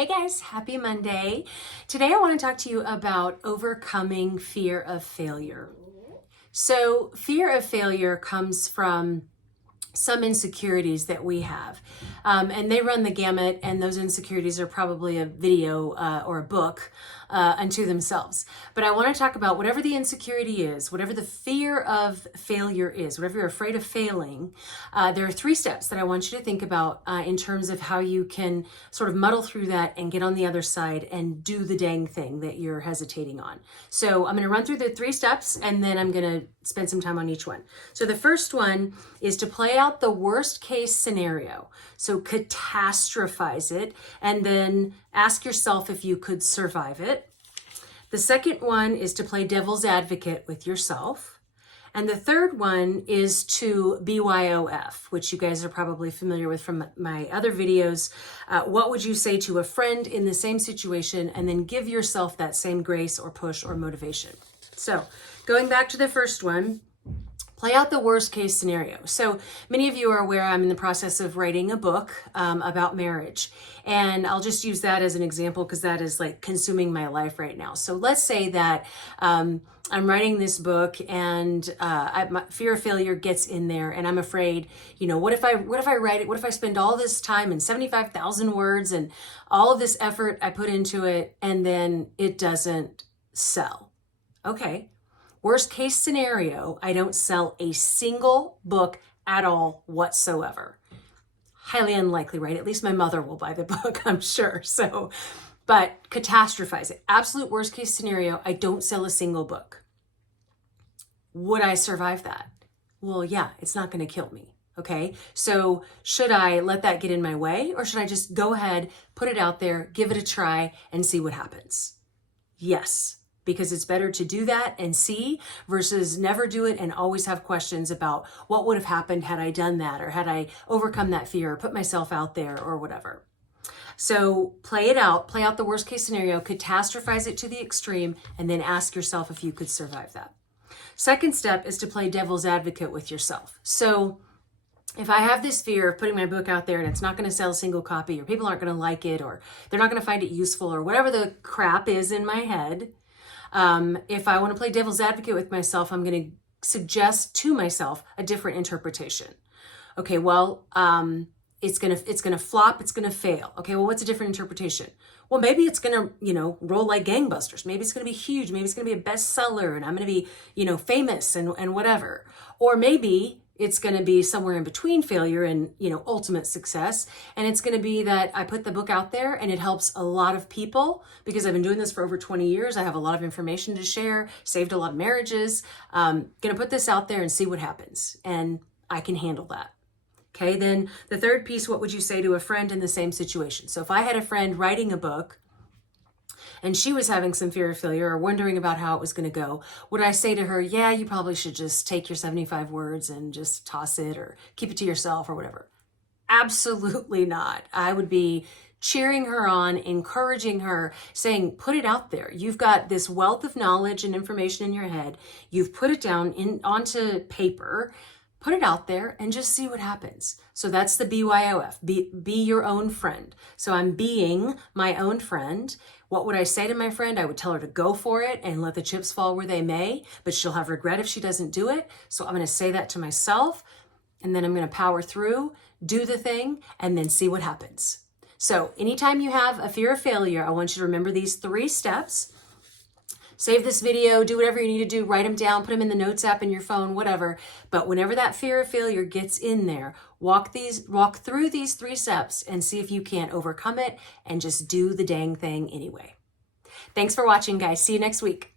Hey guys, happy Monday. Today I want to talk to you about overcoming fear of failure. So, fear of failure comes from some insecurities that we have. And they run the gamut, and those insecurities are probably a video or a book unto themselves. But I want to talk about whatever the insecurity is, whatever the fear of failure is, whatever you're afraid of failing. There are 3 steps that I want you to think about in terms of how you can sort of muddle through that and get on the other side and do the dang thing that you're hesitating on. So I'm going to run through the 3 steps, and then I'm going to spend some time on each one. So the first one is to play out the worst case scenario. So catastrophize it and then ask yourself if you could survive it. The second one is to play devil's advocate with yourself. And the third one is to BYOF, which you guys are probably familiar with from my other videos. What would you say to a friend in the same situation, and then give yourself that same grace or push or motivation. So going back to the first one, play out the worst case scenario. So many of you are aware I'm in the process of writing a book about marriage. And I'll just use that as an example because that is like consuming my life right now. So let's say that I'm writing this book and my fear of failure gets in there, and I'm afraid, what if I write it? What if I spend all this time and 75,000 words and all of this effort I put into it and then it doesn't sell? Okay. Worst case scenario, I don't sell a single book at all whatsoever. Highly unlikely, right? At least my mother will buy the book, I'm sure. So, but catastrophize it. Absolute worst case scenario, I don't sell a single book. Would I survive that? Well, yeah, it's not going to kill me. Okay. So should I let that get in my way, or should I just go ahead, put it out there, give it a try, and see what happens? Yes. Because it's better to do that and see versus never do it and always have questions about what would have happened had I done that, or had I overcome that fear or put myself out there or whatever. So play it out, play out the worst case scenario, catastrophize it to the extreme, and then ask yourself if you could survive that. Second step is to play devil's advocate with yourself. So if I have this fear of putting my book out there and it's not going to sell a single copy, or people aren't going to like it, or they're not going to find it useful, or whatever the crap is in my head, if I want to play devil's advocate with myself, I'm going to suggest to myself a different interpretation. Okay, well, it's going to flop, it's going to fail. Okay, well, what's a different interpretation? Well, maybe it's going to, roll like gangbusters. Maybe it's going to be huge. Maybe it's going to be a bestseller and I'm going to be, famous and whatever. Or maybe it's going to be somewhere in between failure and, ultimate success. And it's going to be that I put the book out there and it helps a lot of people because I've been doing this for over 20 years. I have a lot of information to share, saved a lot of marriages. Going to put this out there and see what happens. And I can handle that. Okay. Then the third piece, what would you say to a friend in the same situation? So if I had a friend writing a book and she was having some fear of failure or wondering about how it was going to go, would I say to her, yeah, you probably should just take your 75 words and just toss it or keep it to yourself or whatever? Absolutely not. I would be cheering her on, encouraging her, saying, put it out there. You've got this wealth of knowledge and information in your head. You've put it down onto paper. Put it out there and just see what happens. So that's the BYOF, be your own friend. So I'm being my own friend. What would I say to my friend? I would tell her to go for it and let the chips fall where they may, but she'll have regret if she doesn't do it. So I'm going to say that to myself, and then I'm going to power through, do the thing, and then see what happens. So anytime you have a fear of failure, I want you to remember these 3 steps. Save this video, do whatever you need to do, write them down, put them in the notes app in your phone, whatever. But whenever that fear of failure gets in there, walk through these 3 steps and see if you can't overcome it and just do the dang thing anyway. Thanks for watching, guys. See you next week.